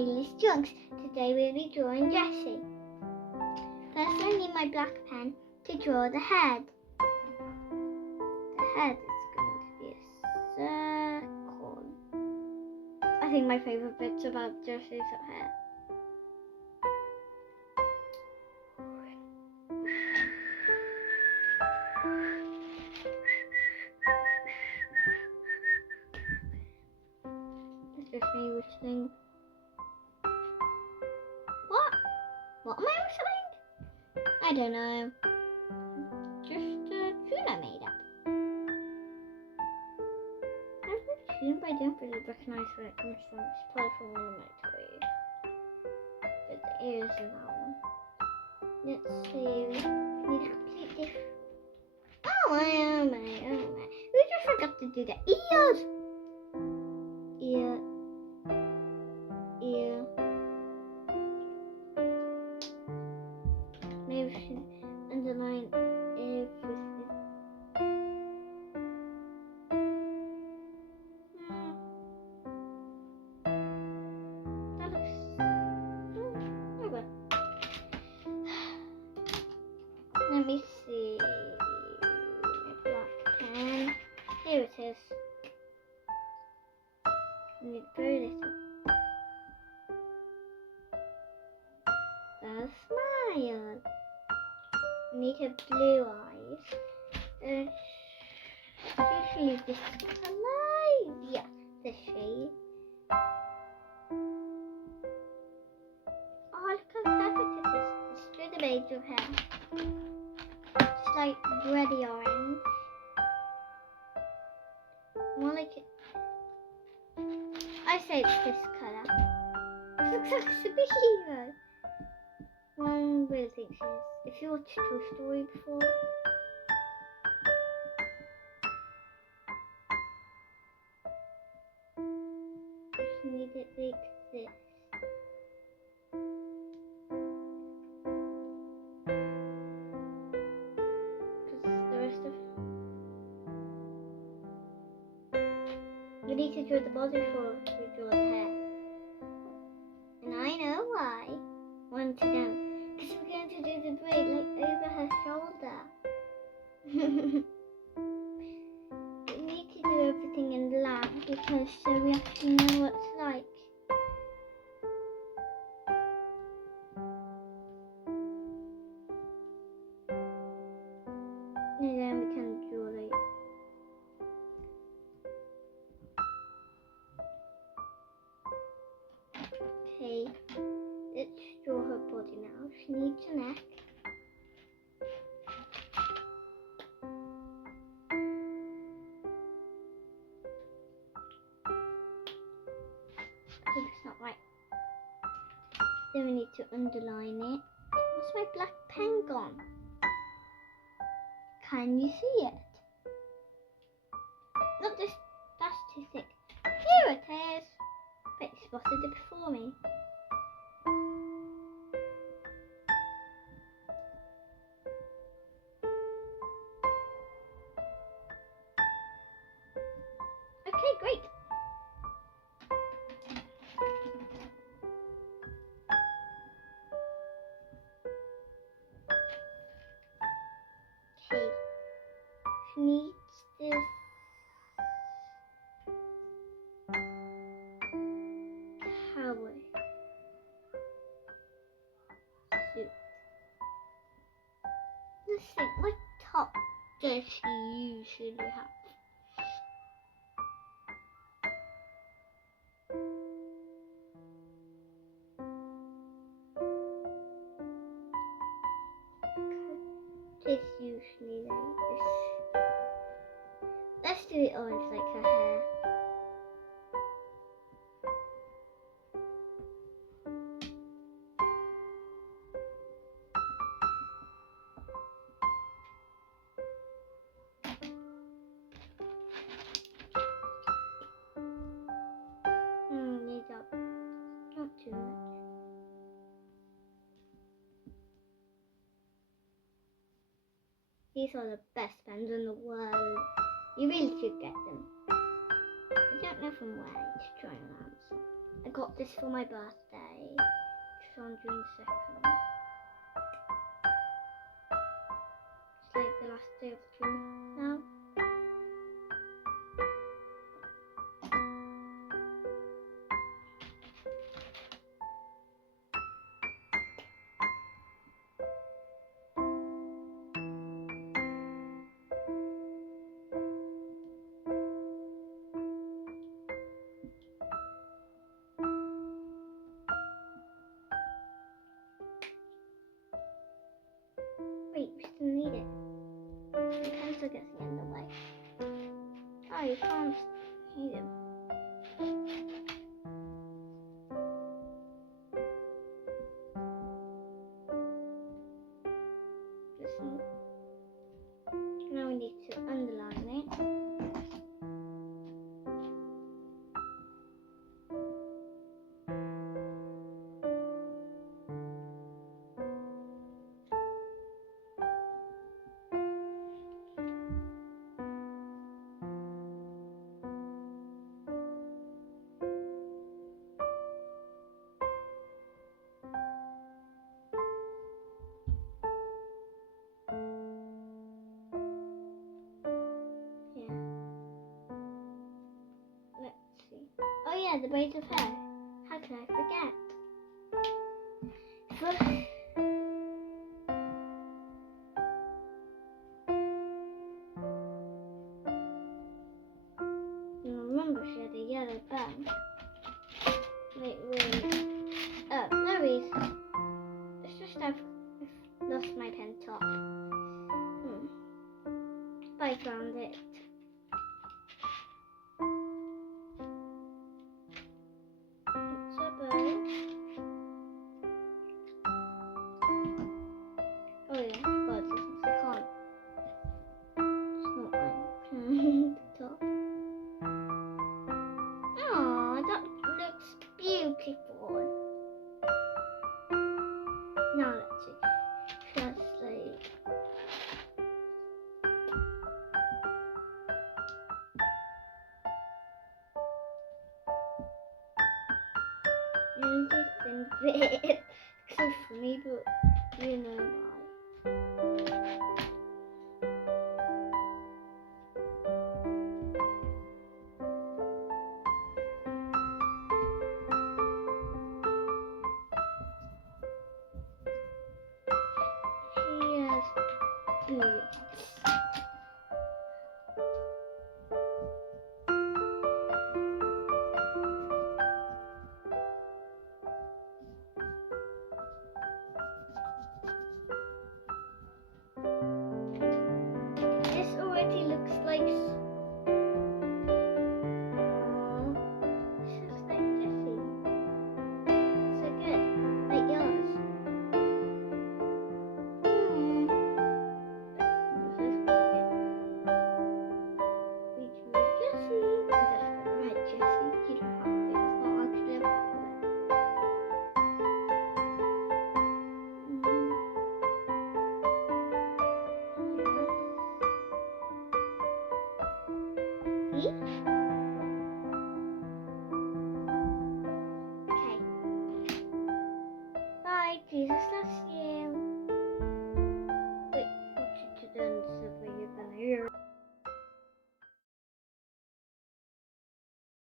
Makayla's trunks. Today we'll be drawing Jessie. First I need my black pen to draw the head. The head is going to be a circle. I think my favourite bits about Jessie's hair. It's just me whistling. What am I whistling? I don't know. Just a tune I made up. I have a tune, but I don't really recognize where it comes from. It's probably from one of my toys. But the ears are that one. Let's see. We need a complete different. Oh my. We just forgot to do the ears. Ear. Maybe we should underline everything. That looks okay. Let me see. My black pen. Here it is. I need very little. A smile. I need her blue eyes. Usually this colour. Yeah, this shade. Oh, look how perfect it is. It's through the beige of hair. Just like reddy orange. More like it. I say it's this colour. It looks like a superhero. One really thinks she is. If you watched Toy Story before, just need it like this. Because the rest of we need to draw the body before we draw the hair. And I know why. Want to know? Because we're going to do the braid like over her shoulder. We need to do everything in the lab because so we actually know what it's like. And then we can draw like. Okay. Let's draw her body now. She needs a neck. I think it's not right. Then we need to underline it. What's my black pen gone? Can you see it? Not this, that's too thick. Here it is. Bet you spotted it before me. Okay, great. Okay. She needs this. Cowboy suit. Let's think, what top does she usually have? This usually like this. Let's do it orange like her hair. Need up. Not too much. These are the best pens in the world. You really should get them. I don't know from where. Just try on Amazon. I got this for my birthday. day. Just on June 2nd. It's like the last day of June now. Wait, we still need it. The pencil gets in the way. Oh, you can't need him. Now we need to underline it. Oh yeah, the braids of hair. How can I forget? Remember she had a yellow band. Wait. Oh, no reason. It's just I've lost my pen top. But I found it. Oh yeah, I forgot this. I can't. It's not like the top. Oh, that looks beautiful. Now let's see. Translate. Bit except for me, but you know why. He has boots. This already looks like this looks like Jessie. So good, like yours. We drew Jessie. That's right, Jessie. You don't have to. It's not actually a problem. See?